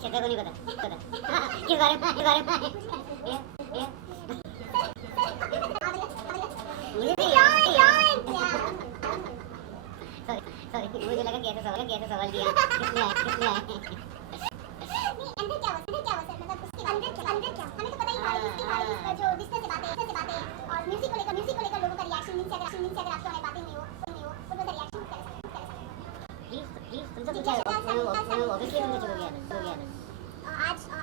श्रद्धा को नहीं पता किस बारे में ये सॉरी मुझे लगा कैसे सवाल दिया किसने आए नहीं अंदर क्या हुआ सर मतलब उसके अंदर क्या हमें तो पता ही था जो बिजनेस से बातें और म्यूजिक को लेकर लोगों का रिएक्शन मींस अगर आपको हमें बातें नहीं हो उस पर रिएक्शन प्लीज तुम तो क्या ऑब्वियसली तुम तो हो गया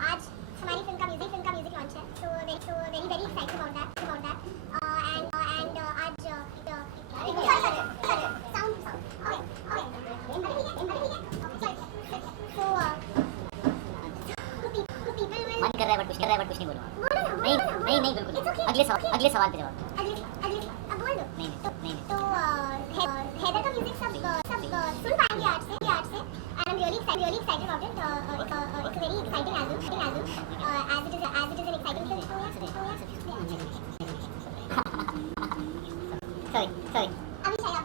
आज हमारी फिल्म का म्यूजिक लॉन्च है so very excited about that and आज साउंड मन कर रहा है बट कुछ नहीं बोलूंगा नहीं बिल्कुल अगले सवाल पे जवाब अब बोल दो नहीं तो हैदर का म्यूजिक सब सुन पाएंगे आज से and I'm really excited about it. It's a very exciting album as it is an exciting film. sorry अभी शायद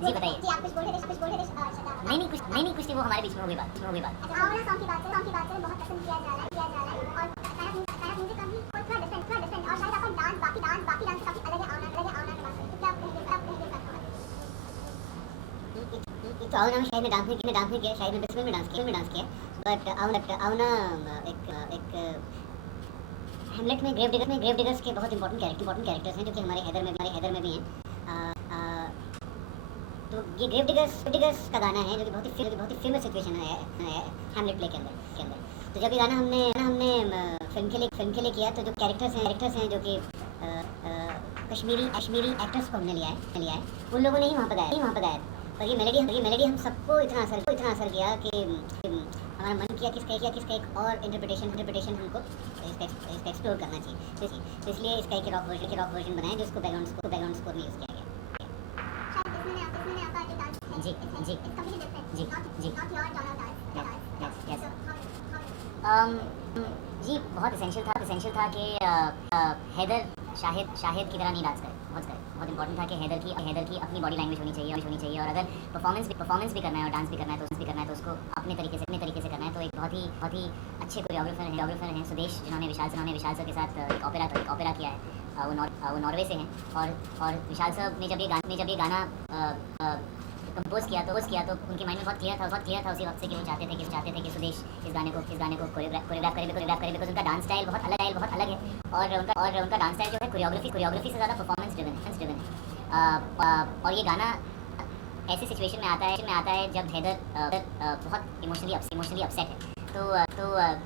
जी बताइए जी आप कुछ बोल रहे थे कुछ नहीं वो हमारे बीच में हो गई बात अच्छा आओ ना सॉन्ग की बात है बहुत पसंद किया जा रहा है और कायनात म्यूजिक का भी थोड़ा डिफरेंट और शायद अपन बाकी डांस काफी अलग है आना तो क्या तो आओ ना शायद ने डांस नहीं किया शायद ने बिस्मिल में डांस किया बट आओ ना एक हेमलेट में ग्रेव डिगर्स के बहुत इंपॉर्टेंट कैरेक्टर्स हैं जो कि हमारे हैदर में भी हैं तो ये ग्रेव डिगर्स का गाना है जो कि बहुत ही फेमस सिचुएशन है हेमलेट प्ले के अंदर तो जब ये गाना हमने फिल्म के लिए किया तो जो कैरेक्टर्स हैं जो कि कश्मीरी एक्टर्स को हमने लिया है उन लोगों ने ही वहाँ पर गाया पर ये मेलेडी हम सबको इतना असर किया कि हमारा मन किया किसका एक और इंटरप्रिटेशन हमको इसका एक्सप्लोर करना चाहिए तो इसलिए इसका एक रॉक वर्जन बनाया जिसको बैकग्राउंड स्कोर में यूज़ किया गया जी बहुत एसेंशियल था कि हैदर शाहिद की तरह नहीं डांस करे बहुत इंपॉर्टेंट था कि हैदर की अपनी बॉडी लैंग्वेज होनी चाहिए और अगर परफॉर्मेंस भी करना है और डांस भी करना है तो उसको अपने तरीके से करना है तो एक बहुत ही अच्छे कोरियोग्राफर हैं सुदेश जिन्होंने विशाल सर के साथ एक ओपेरा किया है वो नॉर्वे से हैं और विशाल सर ने जब ये गाना कंपोज किया तो उनके माइंड में बहुत क्लियर था उसी वक्त से कि वो चाहते थे कि सुदेश इस गाने को कोरियोग्राफ करे बिकॉज उनका डांस स्टाइल बहुत अलग है और उनका डांस स्टाइल जो है कोरियोग्राफी से ज़्यादा परफॉर्मेंस ड्रिवन है और ये गाना ऐसी सिचुएशन में आता है जब हैदर बहुत इमोशनली अपसेट है तो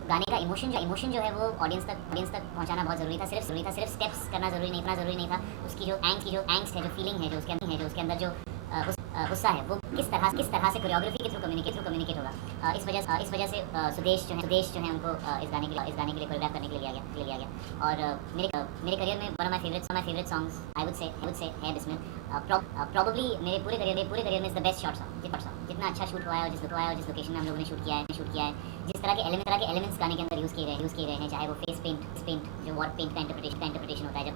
गाने का इमोशन जो है वो ऑडियंस तक पहुंचाना बहुत ज़रूरी था सिर्फ स्टेप्स करना ज़रूरी नहीं था उसकी जो एंग्स्ट है जो फीलिंग है जो उसके अंदर जो गुस्सा है वो किस तरह से कोरियोग्राफी के थ्रू कम्युनिकेट होगा इस वजह से सुदेश जो है उनको इस गाने के लिए कोरियोग्राफ करने के लिए लिया गया और मेरे करियर में one of my favourite songs I would say है बिस्मिल प्रोबेबली मेरे पूरे करियर में is the best shot song जितना अच्छा शूट हुआ है और जिस लोकेशन में हम लोगों ने शूट किया है जिस तरह के एलिमेंट्स गाने के अंदर यूज़ किए गए हैं चाहे वो फेस पेंट जो वॉर पेंट का इंटरप्रिटेशन होता है जब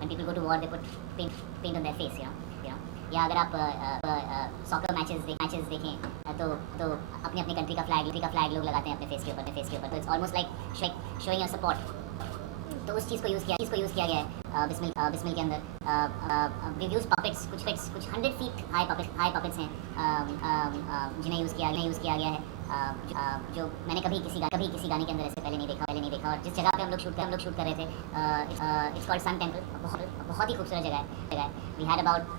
when people go to war they put paint on their face you know या अगर आप सॉकर मैचेस देखें तो अपनी कंट्री का फ्लैग लोग लगाते हैं अपने फेस के ऊपर तो it's almost like showing your support तो उस चीज़ को यूज़ किया गया है बिस्मिल के अंदर रिव्यूज पपेट्स कुछ 100 फीट हाई पपेट्स हैं जिन्हें यूज़ किया गया है जो मैंने कभी किसी गाने के अंदर ऐसे पहले नहीं देखा और जिस जगह पे हम लोग शूट कर रहे थे इट्स कॉल्ड सन टेम्पल बहुत ही खूबसूरत जगह है वी हैड अबाउट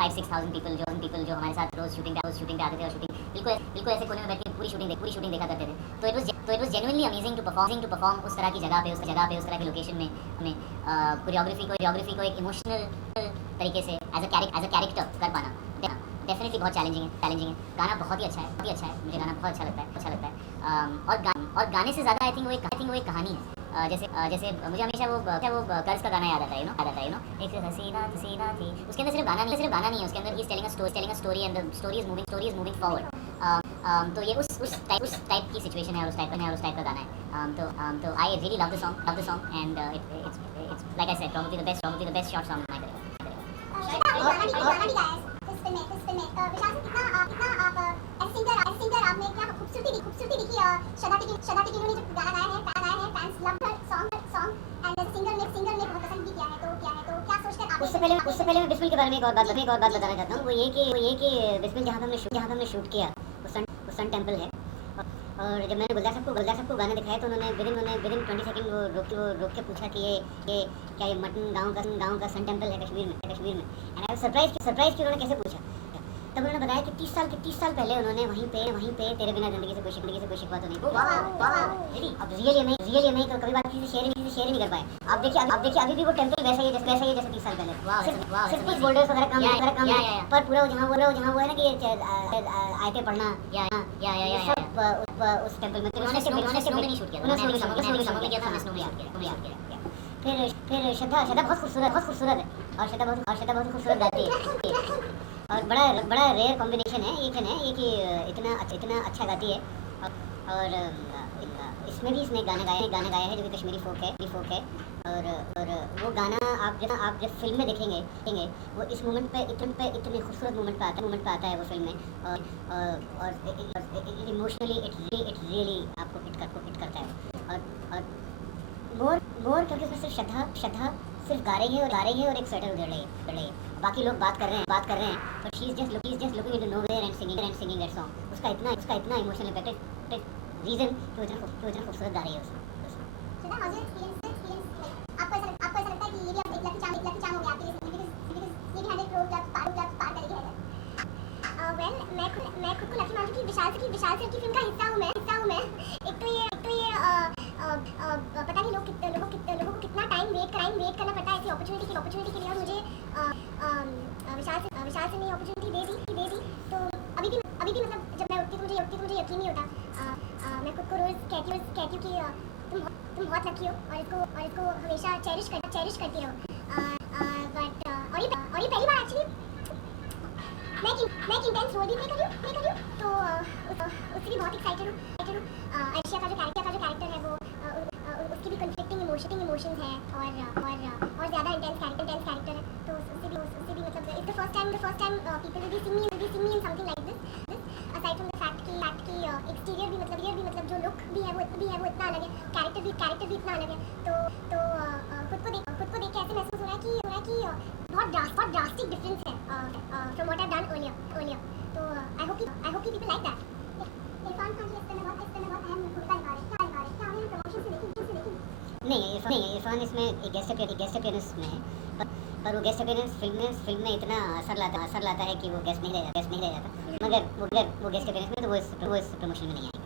5-6,000 पीपल जो हमारे साथ रोज शूटिंग पे आते थे और शूटिंग बिल्कुल ऐसे कोने में बैठ के पूरी शूटिंग देखा करते थे तो it was genuinely amazing to perform उस तरह की जगह पे उस तरह की लोकेशन में हमें कोरियोग्राफी को एक इमोशनल तरीके से एज अ कैरेक्टर कर पाना डेफिनेटली बहुत चैलेंजिंग है गाना बहुत ही अच्छा है मुझे गाना बहुत अच्छा लगता है और गाने से ज़्यादा आई थिंक वो एक कहानी है जैसे जैसे मुझे हमेशा वो कर्ज का गाना याद आता है यू नो एक हसीना हसीना थी, उसके अंदर सिर्फ गाना नहीं है, उसके अंदर ही telling a story and the story is moving forward. तो ये उस टाइप की सिचुएशन है और उस टाइप का गाना है। तो I really love the song and it's like I said probably the best short song in my career। गाना भी गाया है इस फिल्म में विशाल से कितना आप एज सिंगर आपने क्या खूबसूरती दिखी श्रद्धा टिकिनो ने जो गाना गाया है fans love her song and as singer ने बहुत पसंद भी किया है तो क्या सोचकर आप उससे पहले मैं बिस्मिल के बारे में एक और बात बताना चाहता हूँ। वो ये कि बिस्मिल जहाँ पे हमने शूट किया वो सन टेम्पल है, और जब मैंने गुलजार साहब को गाना दिखाया तो उन्होंने विदिन 20 सेकंड वो रोक के पूछा कि ये क्या ये मटन गांव का सन टेम्पल है कश्मीर में। एंड आई वाज सरप्राइज कि उन्होंने कैसे पूछा। तब उन्होंने बताया कि 30 साल पहले उन्होंने वहीं पे तेरे बिना जिंदगी से कोई शिकवा तो नहीं। वाह अब रियली नहीं तो कभी बात किसी से शेयर ही नहीं कर पाए। आप देखिए अभी भी वो टेम्पल वैसा ही है जैसे 30 साल पहले। सिर्फ कुछ बोल्डर्स वगैरह काम है, पर पूरा जहाँ वो है ना कि आयतें पढ़ना या उस टेम्पल में उन्होंने स्नो में नहीं शूट किया, उन्होंने समुद्र में किया था, स्नो में शूट किया। फिर श्रद्धा बहुत खूबसूरत है और श्रद्धा बहुत खूबसूरत गाती है और बड़ा रेयर कॉम्बिनेशन है ये कि इतना अच्छा गाती है। और इसमें भी इसने गाना गाया है जो कि कश्मीरी फोक है और वो गाना आप जब फिल्म में देखेंगे वो इस मोमेंट पे इतने खूबसूरत मोमेंट पे आता है वो फिल्म में। और इमोशनली इट रियली आपको हिट करता है। और मोर क्योंकि उसमें सिर्फ श्रद्धा सिर्फ गा रही है और एक स्वेटर उधेड़ रही है, बाकी लोग बात कर रहे हैं, but she is just looking into nowhere and singing that song. उसका इतना इमोशनल इम्पैक्ट रीजन कि वो इतना खूबसूरत गा रही है श्रद्धा हाउ एक्सपीरियंस आपको ऐसा लगता है कि ये भी अब एक लकी चांस हो गया आपके लिए बिकॉज़ ये भी 100 करोड़ क्लब पार करेगी है। वेल मैं खुद को लकी मानती हूँ कि विशाल सर की फिल्म का हिस्सा हूँ मैं। एक तो ये पता नहीं लोगों को कितना टाइम वेट करना पड़ता है ऐसी अपॉर्चुनिटी के लिए, और मुझे विशाल से ने अपॉर्चुनिटी दे दी। तो अभी भी मतलब जब मैं उठती तो मुझे यकीन नहीं होता। मैं खुद को रोज कहती हूँ कि तुम बहुत लकी हो और इसको हमेशा चेरिश करती रहो। बट और ये पहली बार एक्चुअली मैं एक इंटेंस रोल भी प्ले कर रही हूँ, तो उससे भी बहुत एक्साइटेड हूँ। अर्शिया का जो कैरेक्टर है वो उसकी भी कन्फ्लिक्टिंग इमोशंस है और ज़्यादा इंटेंस कैरेक्टर है, तो उससे भी मतलब it's the first time people will be seeing me in something like this aside from the fact की एक्सटीरियर भी मतलब जो लुक भी है वो इतना अलग है, कैरेक्टर भी इतना अलग है। तो खुद को देख के ऐसे महसूस हो रहा है कि बहुत ड्रास्टिक डिफरेंस है from what I have done earlier. तो आई होप कि people like that. Irrfan Khan ji इसमें बहुत अहम भूमिका निभा रहे हैं। क्या आपने प्रमोशन से देखी? नहीं, इरफान इसमें एक गेस्ट अपीयरेंस में है, पर वो गेस्ट अपीयरेंस फिल्म में इतना असर लाता है कि वो गेस्ट नहीं रह जाता, मगर वो गेस्ट अपीयरेंस में तो वो इस प्रमोशन में नहीं आएगा।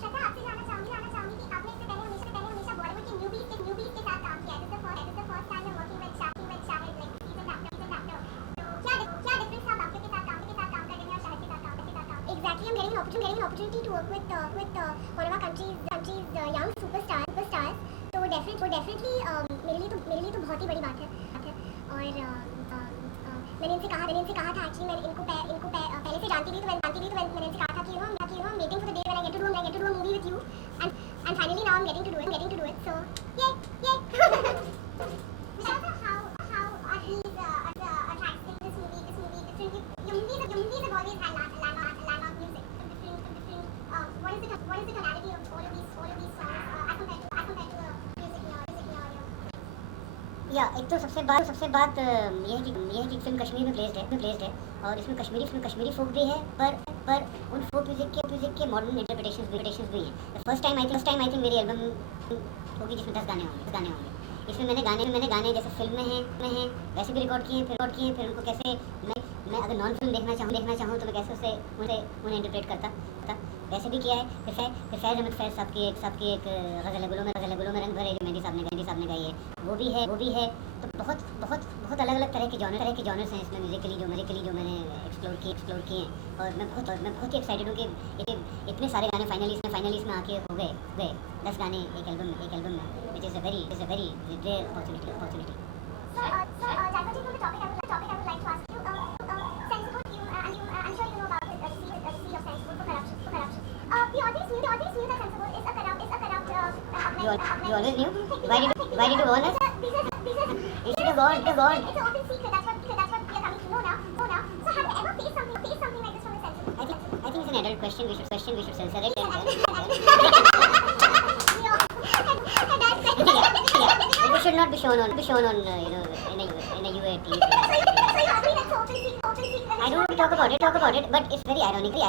श्रद्धा, आपसे जानना चाहूंगी कि आपने इससे पहले हमेशा बॉलीवुड के न्यूबीज के साथ काम किया है। This is the first time working with Shahid like season actor. तो क्या डिफरेंस था आपके साथ काम करने में और शाहिद के साथ काम? Exactly, I'm getting an opportunity to work with one of our country's young superstars. तो डेफिनेटली मेरे लिए तो बहुत ही बड़ी बात है। और मैंने इनसे कहा था एक्चुअली मैं इनको पहले से जानती थी, तो मैंने इनसे कहा था कि I'm waiting for the day when I get to do a movie with you, and finally now I'm getting to do it. So yay. Vishal, how are these attracting this movie different? Your movies have always had landmark music, different. What is the tonality of all of these songs as compared to music in your या एक तो सबसे बात ये है कि film Kashmir में placed है और इसमें कश्मीरी फोक भी है, पर उन फोक म्यूजिक के मॉडर्न इंटरप्रिटेशंस भी हैं। फर्स्ट टाइम आई थिंक मेरी एल्बम होगी जिसमें 10 गाने होंगे। इसमें मैंने गाने जैसे फिल्म में हैं वैसे भी रिकॉर्ड किए फिर उनको कैसे मैं अगर नॉन फिल्म देखना चाहूँ तो मैं कैसे उन्हें इंटरप्रेट करता। वैसे भी किया है। फिर फैज़ अहमद फैज़ साहब की एक गज़ल है गुलों में रंग भरे जो मेहंदी साहब ने गाई है, वो भी है। तो बहुत अलग तरह के जॉनर्स हैं इसमें म्यूज़िकली जो मैंने एक्सप्लोर किए हैं। और मैं बहुत ही एक्साइटेड हूँ कि इतने सारे गाने फाइनली इसमें आके हो गए 10 गाने एक एल्बम में, which is a very rare opportunity. Jacob ji, from the topic I would like to ask you, censorship, I'm sure you know about the legacy of censorship for corruption. We always knew that censorship is a corrupt You always knew? Why did you warn us? You should have warned. It's an open secret. That's what we are coming to know now. So have you ever faced something like this from the censorship? I think it's an adult question. We should censor it. It should not be shown on in a UA TV. So you agree that's open secret? I don't want to talk about it, but it's very ironical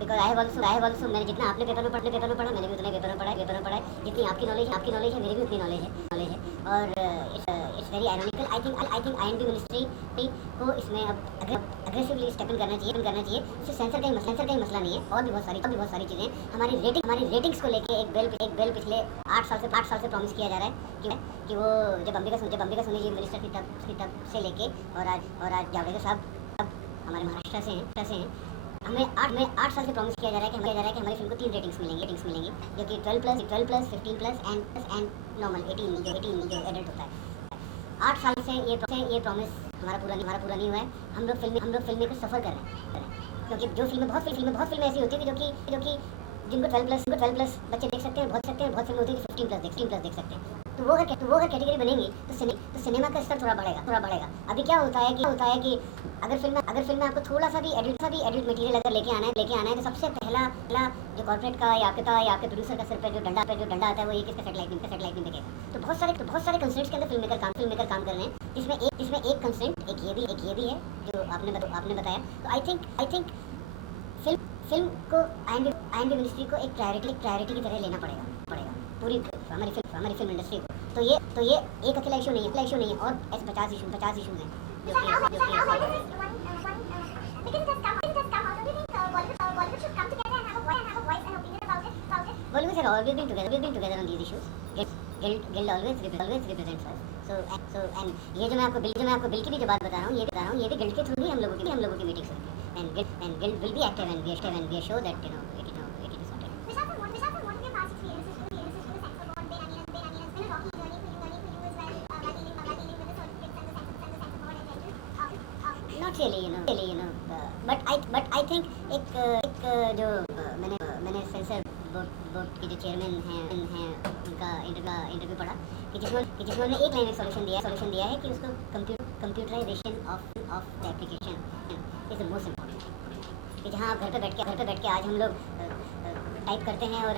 because I have also मैंने जितना आपने paper में पढ़ा मैंने भी उतना paper में पढ़ा है। जितनी आपकी नॉलेज है मेरी भी उतनी नॉलेज है। और it's very ironical. I think INB ministry को इसमें अब अग्रेसिवली स्टेप इन करना चाहिए। सिर्फ सेंसर का ही मसला नहीं है, और भी बहुत सारी चीज़ें। हमारी रेटिंग्स को लेके एक बिल पिछले 8 साल से प्रॉमिस किया जा रहा है कि वो जब अंबिका सोनी जी मिनिस्टर थी तब से लेके और आज जावड़ेकर साहब हमारे महाराष्ट्र से हैं। हमें 8 साल से प्रॉमिस किया जा रहा है कि हमारी फिल्म को 3 रेटिंग्स मिलेंगी जो कि 12+, 15+ एंड नॉर्मल 18 जो एडल्ट होता है। 8 साल से ये प्रॉमिस हमारा पूरा नहीं हुआ है। हम लोग फिल्म में सफ़र कर रहे हैं क्योंकि जो बहुत फिल्में ऐसी होती है जो कि जिनको 12+ बच्चे देख सकते हैं, बहुत फिल्में होती है जो 15+ देख सकते हैं। तो वो अगर कैटेगरी बनेंगी तो सिनेमा का स्तर थोड़ा बढ़ेगा। अभी क्या होता है कि अगर फिल्म में आपको थोड़ा सा भी एडल्ट मटेरियल अगर लेके आना है तो सबसे पहला जो कॉर्पोरेट का या आपके प्रोड्यूसर का सिर पे जो डंडा आता है वो ये किसका सैटेलाइट में देखेगा। तो बहुत सारे कंसेंट्स के अंदर फिल्म मेकर काम कर रहे हैं, जिसमें एक कंसेंट एक ये भी है जो आपने बताया। तो आई थिंक फिल्म को INB मिनिस्ट्री को एक प्रायोरिटी की तरह लेना पड़ेगा पूरी हमारी फिल्म इंडस्ट्री को। तो ये एक अकेला इशू नहीं है और ऐसे 50 इशू हैं जो Bollywood has always been together on these issues. Guild always represents us. So and ये जो मैं आपको बिल की भी जो बात बता रहा हूँ ये भी गिल्ड के थ्रू ही हम लोगों की मीटिंग्स होती है। And guild will be active and we are sure that it is sorted. Vishal, what are your past experiences with the censor board? Ben Amir has been a rocky journey for you as well, while dealing with the certificates and the censor board and Not really, but I think एक जो मैंने sensor board के जो chairman हैं उनका interview पढ़ा कि जिसमें एक लाइन में सॉल्यूशन दिया है कि उसको computerisation of the application is the most important. कि जहाँ आप घर पे बैठ के आज हम लोग टाइप करते हैं और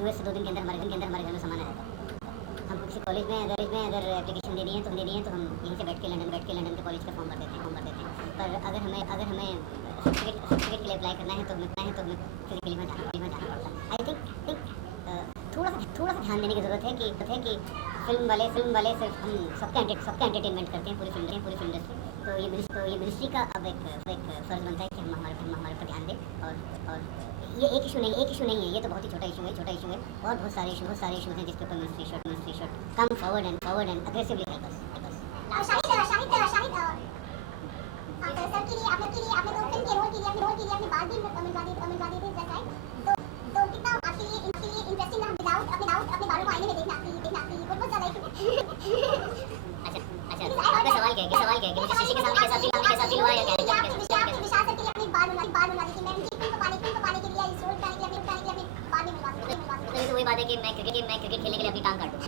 US से 2 दिन के अंदर हमारे घर में सामान आ जाता है। हम किसी कॉलेज में अगर एप्लीकेशन दे दी है तो हम यहीं से बैठ के लंदन के कॉलेज का फॉर्म भर देते हैं। पर अगर हमें सर्टिफिकेट के लिए अप्लाई करना है तो हमें फिजिकली वहाँ जाना पड़ता है। आई थिंक थोड़ा सा ध्यान देने की ज़रूरत है कि फिल्म वाले सिर्फ हम सबका एंटरटेनमेंट करते हैं पूरी फिल्म इंडस्ट्री। तो ये मिनिस्ट्री का अब एक फ़र्ज़ बनता है कि हम हमारे पर ध्यान दें। और ये एक इशू नहीं है, ये तो बहुत ही छोटा इशू है और बहुत सारे इशूज़ हैं जिसके ऊपर ministry should come forward and aggressively help us. Shahid sir के लिए आपने तो फिल्म के रोल के लिए आपने बात भी मिलवा दी थी राइट? तो कितना आपके लिए इंटरेस्टिंग रहा अपने बालों को आईने में देखना बहुत ज़्यादा अच्छा आपका सवाल क्या है कि मुझे शीशे के सामने कैसा फील हुआ या कैरेक्टर विशाल सर के लिए अपने बाल बनवा दी थी। मैं उनकी फिल्म को पाने के लिए इस रोल करने के लिए अपने बाल भी बनवा दी। तो वही बात है कि मैं क्रिकेट खेलने के लिए अपनी टांग काटूं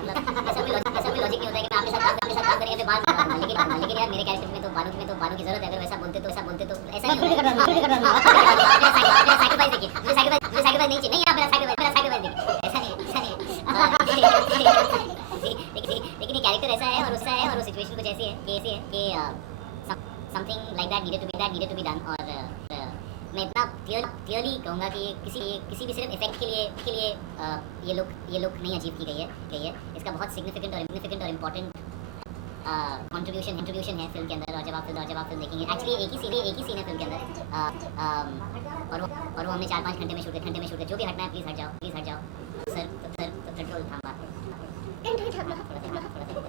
मतलब ऐसा कोई लॉजिक नहीं होता है कि मैं आपके साथ काम करेंगे अपने बाल काटूंगा। लेकिन यार मेरे कैरेक्टर में तो बालों की जरूरत है। अगर वैसा बोलते तो ऐसा नहीं होता। सैक्रिफाइस देखिए, मुझे सैक्रिफाइस नहीं चाहिए। नहीं आप मेरा सैक्रिफाइस देखिए, ऐसा नहीं लेकिन ये कैरेक्टर ऐसा है और वो सिचुएशन कुछ ऐसी है कि something like that needed to be done. और मैं इतना क्लियरली कहूँगा कि किसी भी सिर्फ इफेक्ट के लिए ये लुक नहीं अचीव की गई है। इसका बहुत सिग्निफिकेंट और इम्पोर्टेंट कंट्रीब्यूशन है फिल्म के अंदर, और जब आप फिल्म देखेंगे एक्चुअली एक ही सीन है फिल्म के अंदर, और वो हमने 4-5 घंटे में शूट किया। जो भी हटना है प्लीज़ हट जाओ सर कंट्रोल थामा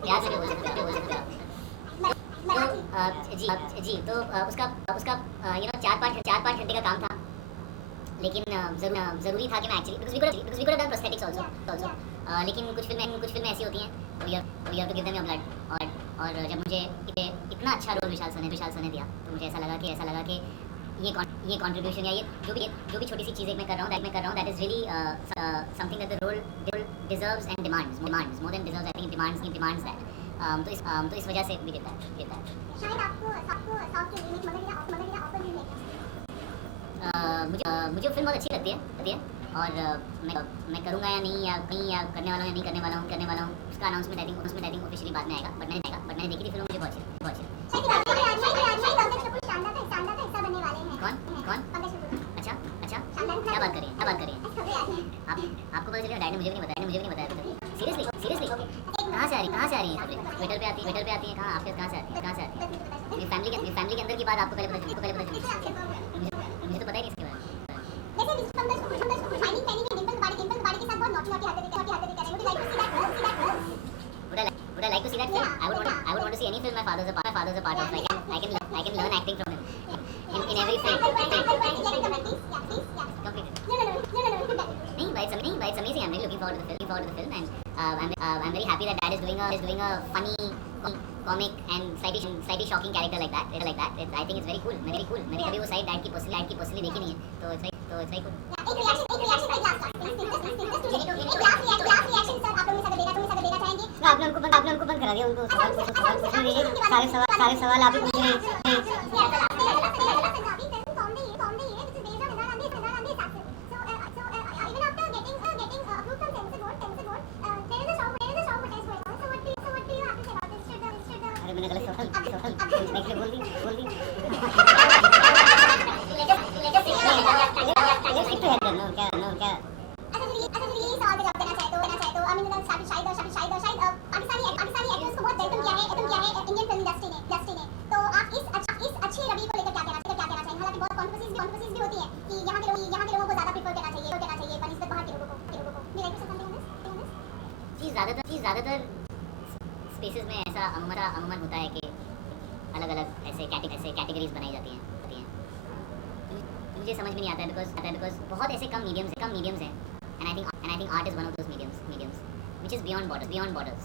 प्यार से बोल सकते हो। जी तो उसका 4-5 घंटे का काम था, लेकिन ज़रूरी था कि मैं actually because we could have done prosthetics also, लेकिन कुछ फिल्में ऐसी होती हैं we have to give them your blood, और जब मुझे इतना अच्छा रोल विशाल सर ने दिया, तो मुझे ऐसा लगा कि ये कंट्रीब्यूशन या ये जो भी छोटी सी चीज़ें मैं कर रहा हूँ that is really something that the role deserves and demands more than deserves, I think demands that. तो इस वजह से भी देता है। शायद आपको साउथ के रीमेक मगर या ऑफर रीमेक मुझे वो फिल्म बहुत अच्छी लगती है, और मैं करूँगा या नहीं करने वाला हूँ उसका अनाउंसमेंट आई थिंक ऑफिशियली बाद में आएगा, बट मैंने देखी थी फिल्म, मुझे बहुत अच्छी लगी। कौन? अच्छा क्या बात करें आपको पता चलेगा, डैड ने मुझे भी नहीं बताया सीरियसली कहाँ से आ रही है ट्विटर पे आती है कहाँ आपके कहाँ से आती है मेरी फैमिली के अंदर की बात आपको पहले पता चली मुझे तो पता ही नहीं इसके बारे में। जैसे दिसंबर शाइनिंग पेनी में डिंपल बाड़ी के साथ बहुत नॉटी हरकतें कर रहे हैं। Would I like to see that film? I would want to see any film my father's a part of. I can learn acting from him in every film. Completely. No, it's amazing. I'm really looking forward to the film, and I'm very happy that Dad is doing a funny comic and slightly shocking character like that. I think it's very cool. मैंने कभी वो side dad की personally देखी नहीं है, तो it's very cool. एक reaction sir आप लोग में से देना चाहेंगे? आपने उनको बंद करा दिया, उनको सवाल पूछने दीजिए, सारे सवाल आप ही पूछ रहे हैं। अरे मैंने गलत सफल बोल दी क्या यही सवाल का जवाब देना चाहे तो शायद पाकिस्तानी एक्टर्स को बहुत वेलकम किया है इंडियन फिल्म इंडस्ट्री ने। तो आप इस अच्छे रवैये को लेकर क्या कहना चाहेंगे? हालांकि बहुत कॉन्ट्रोवर्सीज भी होती है कि यहाँ के लोगों को ज़्यादा प्रेफर करना चाहिए बनिस्बत बाहर के लोगों को। भी like to something on this? जी ज़्यादातर स्पेसेस में ऐसा अमूमन होता है कि अलग-अलग ऐसे कैटेगरीज बनाई जाती हैं। मुझे समझ में नहीं आता है बिकॉज बहुत ऐसे कम मीडियम्स हैं, and I think art is one of those mediums which is beyond borders.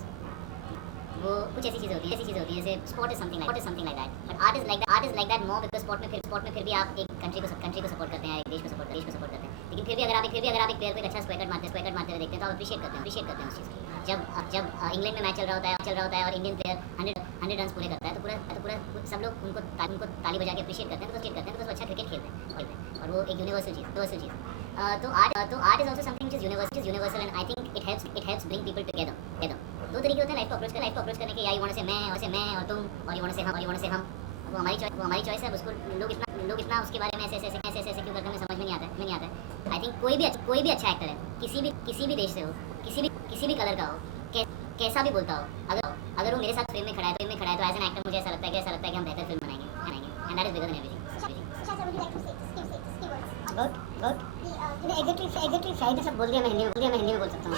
वो कुछ ऐसी चीज़ें होती है जैसे sport is something like that, but art is like that more because sport में फिर भी आप एक कंट्री को सपोर्ट करते हैं, एक देश को सपोर्ट करते हैं, लेकिन फिर भी अगर आप एक प्लेयर को एक अच्छा स्क्वायर कट मारते हुए देखते हैं तो आप अप्रिशिएट करते हैं उस चीज़ को। जब इंग्लैंड में मैच चल रहा होता है और इंडियन प्लेयर 100 रन पूरे करता है तो पूरा सब लोग उनको ताली बजा के अप्रिशिएट करते हैं बिकॉज वो अच्छा क्रिकेट खेलते हैं, और वो एक यूनिवर्सल चीज़। तो art is also something which is universal and I think it helps bring people together. दो तरीके होते हैं लाइफ को अप्रोच करने के, या यू वांट टू से मैं और तुम, और यू वांट टू से हम। वो हमारी चॉइस है, उसको लोग इतना उसके बारे में ऐसे क्यों करते हैं समझ में नहीं आता है। आई थिंक कोई भी अच्छा एक्टर है, किसी भी देश से हो, किसी भी कलर का हो, कैसा भी बोलता हो, अगर वो मेरे साथ फ्रेम में खड़ा है तो एज एन एक्टर मुझे ऐसा लगता है कि हम बेहतर फिल्म बनाएंगे, and that is bigger than everything. Exactly शायद सब बोल दिया, मैं हिंदी में बोल सकता हूँ।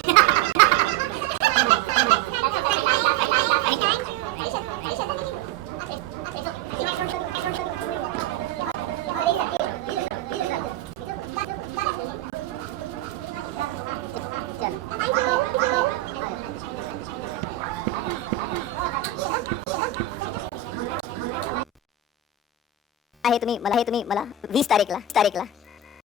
आहे तुम्ही मला 20 तारीखला